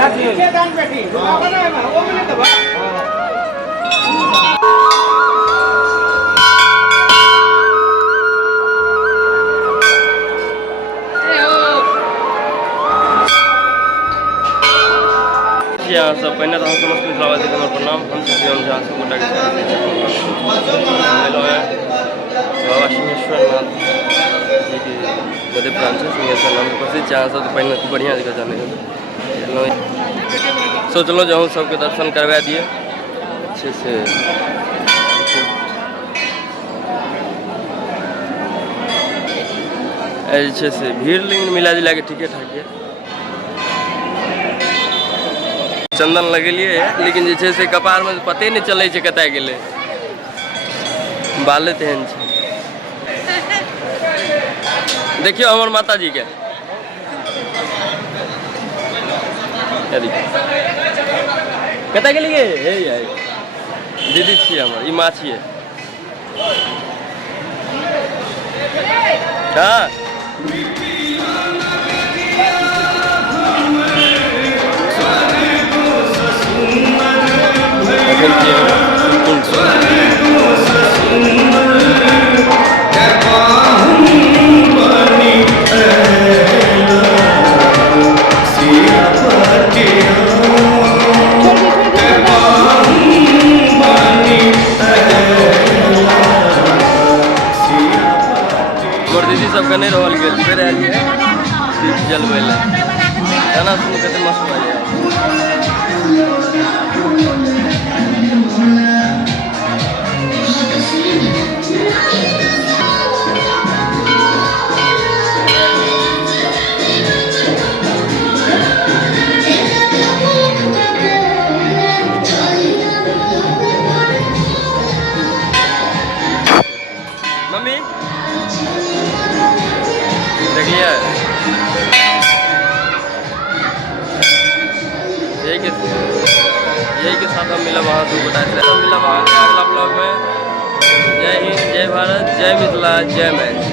यहाँ सब पहले तो हम समस्त मिथिलावासी के प्रणाम हम शिवम झा से गोटा के बाबा सिंहेश्वर नाथ जी के गदे प्रांत सिंहेश्वर नाम प्रसिद्ध यहाँ सब पहले तो बढ़िया जगह जाने सोचलो जाऊँ सबके दर्शन करवा दिए अच्छे से। अच्छे से भीड़ लेकिन मिला जुला के ठीके ठाक है। चंदन लगेलिए लेकिन जे से कपार में पते नहीं चले कतय गेले बाले तेहन छै। देखियो हमर माता जी के कतय गेलिए हे यार दीदी छियै हमर ई माँ छियै। हाँ दीदी सबके नहीं रहल गेल फेर आएलिए जलबै लए गाना सुन कते मस्त बाजे। मम्मी देखिए यही के साथ हम मिला वहाँ से बताए मिला वहाँ के अगला ब्लॉग में। जय हिंद, जय भारत, जय मिथिला, जय मैच।